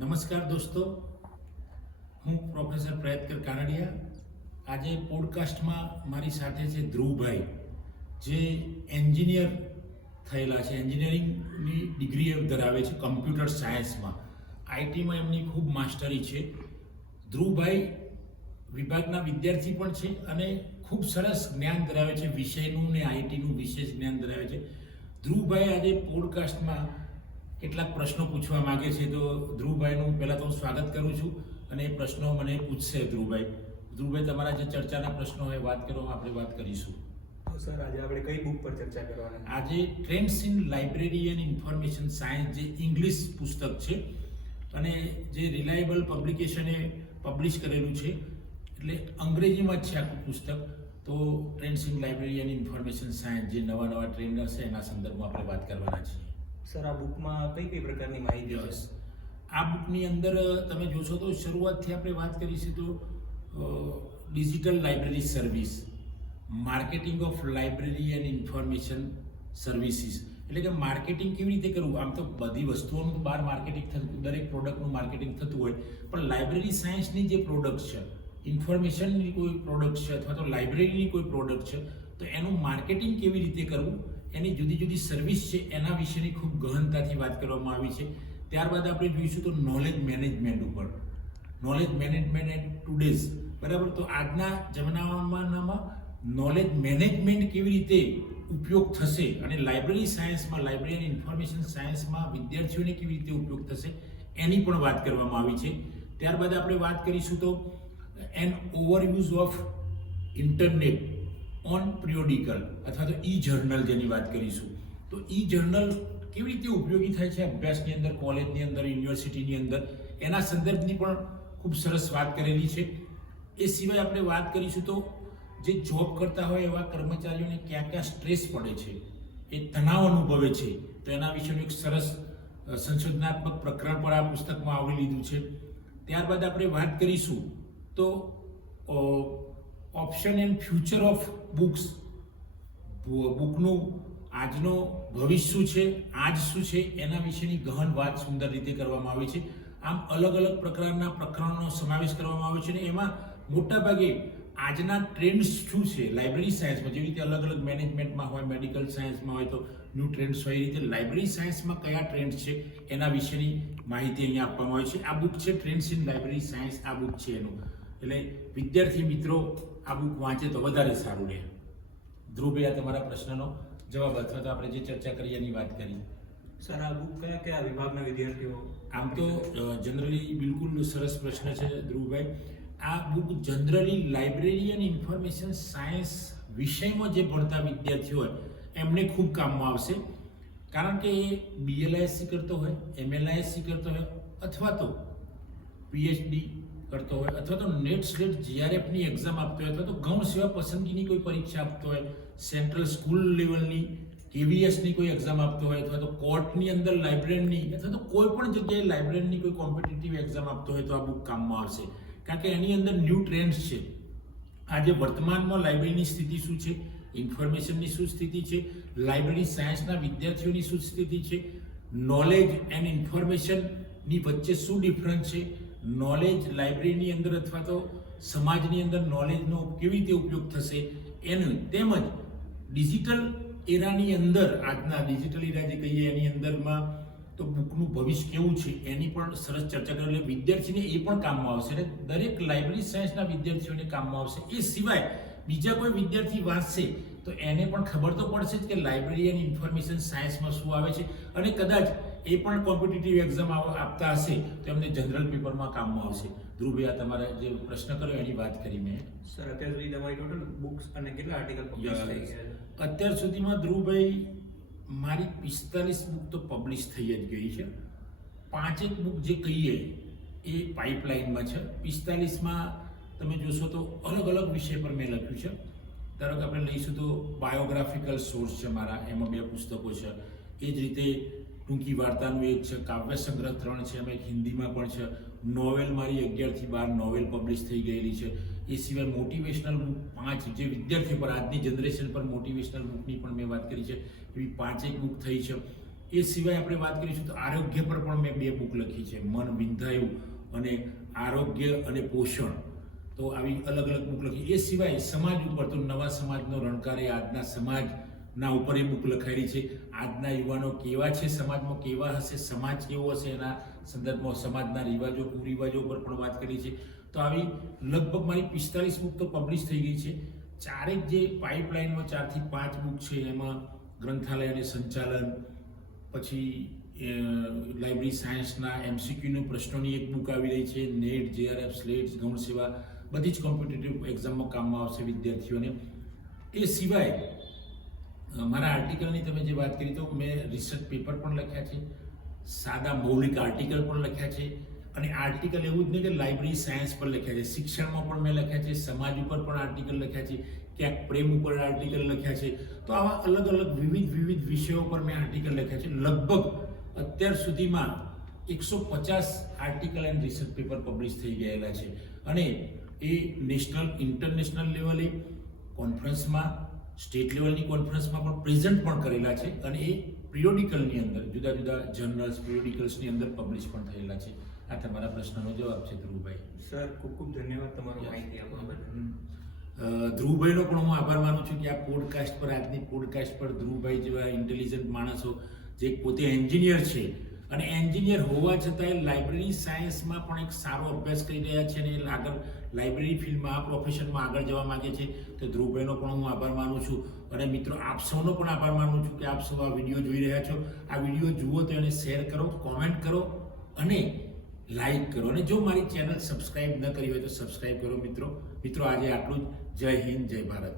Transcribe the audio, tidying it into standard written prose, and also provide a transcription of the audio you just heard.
નમસ્કાર દોસ્તો, હું પ્રોફેસર પ્રયત્કર કાનડિયા. આજે પોડકાસ્ટમાં મારી સાથે છે ધ્રુવભાઈ, જે એન્જિનિયર થયેલા છે, એન્જિનિયરિંગની ડિગ્રી ધરાવે છે કમ્પ્યુટર સાયન્સમાં. આઈટીમાં એમની ખૂબ માસ્ટરી છે. ધ્રુવભાઈ વિભાગના વિદ્યાર્થી પણ છે અને ખૂબ સરસ જ્ઞાન ધરાવે છે વિષયનું ને આઈટીનું વિશેષ જ્ઞાન ધરાવે છે. ધ્રુવભાઈ આજે પોડકાસ્ટમાં કેટલાક પ્રશ્નો પૂછવા માગે છે, તો ધ્રુવભાઈનું પહેલાં તો હું સ્વાગત કરું છું અને એ પ્રશ્નો મને પૂછશે. ધ્રુવભાઈ તમારા જે ચર્ચાના પ્રશ્નો હોય વાત કરો, આપણે વાત કરીશું. સર, આજે આપણે કઈ બુક પર ચર્ચા કરવાના? આજે trends in library and information science, જે ઇંગ્લિશ પુસ્તક છે અને જે રિલાયબલ પબ્લિકેશને પબ્લિશ કરેલું છે, એટલે અંગ્રેજીમાં જ છે આખું પુસ્તક. તો trends in library and information science, જે નવા ટ્રેન્ડ હશે એના સંદર્ભમાં આપણે વાત કરવાના છીએ. સર, આ બુકમાં કઈ પ્રકારની માહિતી છે? આ બુકની અંદર તમે જોશો તો શરૂઆતથી આપણે વાત કરીશું તો digital library service, marketing of library and information services, એટલે કે માર્કેટિંગ કેવી રીતે કરવું. આમ તો બધી વસ્તુઓનું તો બહાર માર્કેટિંગ થતું, દરેક પ્રોડક્ટનું માર્કેટિંગ થતું હોય, પણ લાઇબ્રેરી સાયન્સની જે પ્રોડક્ટ છે, ઇન્ફોર્મેશનની કોઈ પ્રોડક્ટ છે અથવા તો લાઇબ્રેરીની કોઈ પ્રોડક્ટ છે, તો એનું માર્કેટિંગ કેવી રીતે કરવું, એની જુદી જુદી સર્વિસ છે એના વિશેની ખૂબ ગહનતાથી વાત કરવામાં આવી છે. ત્યારબાદ આપણે જોઈશું તો નોલેજ મેનેજમેન્ટ ઉપર, નોલેજ મેનેજમેન્ટ એન્ડ ટુડેઝ, બરાબર. તો આજના જમાનામાં નોલેજ મેનેજમેન્ટ કેવી રીતે ઉપયોગ થશે અને લાઇબ્રેરી સાયન્સમાં, લાઇબ્રેરી એન્ડ ઇન્ફોર્મેશન સાયન્સમાં વિદ્યાર્થીઓને કેવી રીતે ઉપયોગ થશે એની પણ વાત કરવામાં આવી છે. ત્યારબાદ આપણે વાત કરીશું તો an overuse of internet on periodical અથવા તો ઈ જર્નલ, જેની વાત કરીશું. તો ઈ જર્નલ કેવી રીતે ઉપયોગી થાય છે અભ્યાસની અંદર, કોલેજની અંદર, યુનિવર્સિટીની અંદર, એના સંદર્ભની પણ ખૂબ સરસ વાત કરેલી છે. એ સિવાય આપણે વાત કરીશું તો જે જોબ કરતા હોય એવા કર્મચારીઓને ક્યાં ક્યાં સ્ટ્રેસ પડે છે, એ તણાવ અનુભવે છે, તો એના વિશેનું એક સરસ સંશોધનાત્મક પ્રકરણ પણ આ પુસ્તકમાં આવરી લીધું છે. ત્યારબાદ આપણે વાત કરીશું તો option and future of books, બુકનું આજનો ભવિષ્ય શું છે, આજ શું છે, એના વિશેની ગહન વાત સુંદર રીતે કરવામાં આવી છે. આમ અલગ અલગ પ્રકારના પ્રકરણોનો સમાવેશ કરવામાં આવ્યો છે અને એમાં મોટાભાગે આજના ટ્રેન્ડ્સ શું છે લાઇબ્રેરી સાયન્સમાં, જેવી રીતે અલગ અલગ મેનેજમેન્ટમાં હોય, મેડિકલ સાયન્સમાં હોય તો ન્યૂ ટ્રેન્ડ્સ હોય, એ રીતે લાઇબ્રેરી સાયન્સમાં કયા ટ્રેન્ડ્સ છે એના વિશેની માહિતી અહીંયા આપવામાં આવી છે. આ બુક છે ટ્રેન્ડ્સ ઇન લાઇબ્રેરી સાયન્સ, આ બુક છે એનું. એટલે વિદ્યાર્થી મિત્રો આ બુક વાંચે તો વધારે સારું રહે. ધ્રુવભાઈ, આ તમારા પ્રશ્નનો જવાબ અથવા તો આપણે જે ચર્ચા કરી એની વાત કરી. સર, આ બુક કયા કયા વિભાગના વિદ્યાર્થીઓ? આમ તો જનરલી બિલકુલ સરસ પ્રશ્ન છે ધ્રુવભાઈ. આ book generally library and information science વિષયમાં જે ભણતા વિદ્યાર્થીઓ હોય એમને ખૂબ કામમાં આવશે, કારણ કે એ BLISC કરતો હોય, MLISC કરતો હોય અથવા તો PhD કરતો હોય અથવા તો નેટ સ્લેટ GRFની એક્ઝામ આપતો હોય અથવા તો ગૌણ સેવા પસંદગીની કોઈ પરીક્ષા આપતો હોય, સેન્ટ્રલ સ્કૂલ લેવલની KVSની કોઈ એક્ઝામ આપતો હોય અથવા તો કોર્ટની અંદર લાઇબ્રેરીની અથવા તો કોઈ પણ જગ્યાએ લાઇબ્રેરીની કોઈ કોમ્પિટિટિવ એક્ઝામ આપતો હોય તો આ બુક કામમાં આવશે, કારણ કે એની અંદર ન્યૂ ટ્રેન્ડ્સ છે. આજે વર્તમાનમાં લાઇબ્રેરીની સ્થિતિ શું છે, ઇન્ફોર્મેશનની શું સ્થિતિ છે, લાઇબ્રેરી સાયન્સના વિદ્યાર્થીઓની શું સ્થિતિ છે, નોલેજ એન્ડ ઇન્ફોર્મેશનની વચ્ચે શું ડિફરન્સ છે, નોલેજ લાઇબ્રેરીની અંદર અથવા તો સમાજની અંદર નોલેજનો કેવી રીતે ઉપયોગ થશે એનું, તેમજ ડિજિટલ એરાની અંદર, આજના ડિજિટલ એરા જે કહીએ એની અંદરમાં તો બુકનું ભવિષ્ય કેવું છે એની પણ સરસ ચર્ચા કરી. એટલે વિદ્યાર્થીને એ પણ કામમાં આવશે અને દરેક લાઇબ્રેરી સાયન્સના વિદ્યાર્થીઓને કામમાં આવશે. એ સિવાય બીજા કોઈ વિદ્યાર્થી વાંચશે તો એને પણ ખબર તો પડશે જ કે લાઇબ્રેરી એન્ડ ઇન્ફોર્મેશન સાયન્સમાં શું આવે છે, અને કદાચ એ પણ કોમ્પિટિટિવ એક્ઝામ આપતા હશે તો એમને જનરલ પેપરમાં કામમાં આવશે. ધ્રુવભાઈ, આ તમારે જે પ્રશ્ન કર્યો એની વાત કરી મેં. સર, અત્યાર સુધી તમારી ટોટલ બુક્સ અને કેટલા આર્ટિકલ પબ્લિશ થઈ ગયા? અત્યાર સુધીમાં ધ્રુવભાઈ મારી 45 બુક તો પબ્લિશ થઈ જ ગઈ છે. 5 બુક જે કહીએ એ પાઇપલાઇનમાં છે. 45માં તમે જોશો તો અલગ અલગ વિષય પર મેં લખ્યું છે. ધારો કે આપણે લઈશું તો બાયોગ્રાફિકલ સોર્સ છે મારા, એમાં 2 પુસ્તકો છે. એ જ રીતે ટૂંકી વાર્તાનું એક છે, કાવ્ય સંગ્રહ 3 છે, એમાં એક હિન્દીમાં પણ છે. નોવેલ મારી 11 થી 12 નોવેલ પબ્લિશ થઈ ગયેલી છે. એ સિવાય મોટિવેશનલ બુક 5, જે વિદ્યાર્થીઓ પર, આજની જનરેશન પર મોટિવેશનલ બુકની પણ મેં વાત કરી છે, એવી 5 બુક થઈ છે. એ સિવાય આપણે વાત કરીશું તો આરોગ્ય પર પણ મેં 2 બુક લખી છે, મન વિંધાયું અને આરોગ્ય અને પોષણ. તો આવી અલગ અલગ બુક લખી. એ સિવાય સમાજ ઉપર તો નવા સમાજનો રણકાર એ આજના સમાજના ઉપર એ બુક લખાયેલી છે. આજના યુવાનો કેવા છે, સમાજમાં કેવા હશે, સમાજ કેવો હશે, એના સંદર્ભમાં સમાજના કુરિવાજો ઉપર પણ વાત કરી છે. તો આવી લગભગ મારી 45 બુક તો પબ્લિશ થઈ ગઈ છે. ચારેક જે પાઇપલાઇનમાં 4 થી 5 બુક છે, એમાં ગ્રંથાલય અને સંચાલન, પછી લાઇબ્રેરી સાયન્સના MCQના પ્રશ્નોની એક બુક આવી રહી છે, નેટ, JRF, સ્લેટ્સ, ગૌણ સેવા, બધી જ કોમ્પિટિટિવ એક્ઝામમાં કામમાં આવશે વિદ્યાર્થીઓને. એ સિવાય મારા આર્ટિકલની તમે જે વાત કરી તો મેં રિસર્ચ પેપર પણ લખ્યા છે, સાદા મૌલિક આર્ટિકલ પણ લખ્યા છે. અને આર્ટિકલ એવું જ નહીં કે લાઇબ્રેરી સાયન્સ પર લખ્યા છે, શિક્ષણમાં પણ મેં લખ્યા છે, સમાજ ઉપર પણ આર્ટિકલ લખ્યા છે, ક્યાંક પ્રેમ ઉપર આર્ટિકલ લખ્યા છે. તો આવા અલગ અલગ વિવિધ વિષયો પર મેં આર્ટિકલ લખ્યા છે. લગભગ અત્યાર સુધીમાં 150 article and research paper publish થઈ ગયેલા છે. અને એ નેશનલ ઇન્ટરનેશનલ લેવલે કોન્ફરન્સમાં, સ્ટેટ લેવલની કોન્ફરન્સમાં પણ પ્રેઝન્ટ પણ કરેલા છે. અને એ પિરિયોડિકલની અંદર જુદા જુદા જર્નલ્સ, પિરિયોડિકલ્સની અંદર પબ્લિશ પણ થયેલા છે. આ તમારા પ્રશ્નનો જવાબ છે ધ્રુવભાઈ. સર ખૂબ ખૂબ ધન્યવાદ તમારો માહિતી આપવા બદલ. ધ્રુવભાઈનો પણ હું આભાર માનું છું કે આ પોડકાસ્ટ પર, આજની પોડકાસ્ટ પર ધ્રુવભાઈ જેવા ઇન્ટેલિજન્ટ માણસો જે પોતે એન્જિનિયર છે અને એન્જિનિયર હોવા છતાંય લાઇબ્રેરી સાયન્સમાં પણ એક સારો અભ્યાસ કરી રહ્યા છે અને આગળ લાઇબ્રેરી ફિલ્ડમાં, આ પ્રોફેશનમાં આગળ જવા માગે છે. તો ધ્રુવભાઈનો પણ હું આભાર માનું છું. અને મિત્રો, આપ સૌનો પણ આભાર માનું છું કે આપ સૌ આ વિડીયો જોઈ રહ્યા છો. આ વિડીયો જુઓ તો એને શેર કરો, કોમેન્ટ કરો અને લાઈક કરો. અને જો મારી ચેનલ સબસ્ક્રાઇબ ન કરી હોય તો સબસ્ક્રાઇબ કરો. મિત્રો આજે આટલું જ. જય હિન્દ, જય ભારત.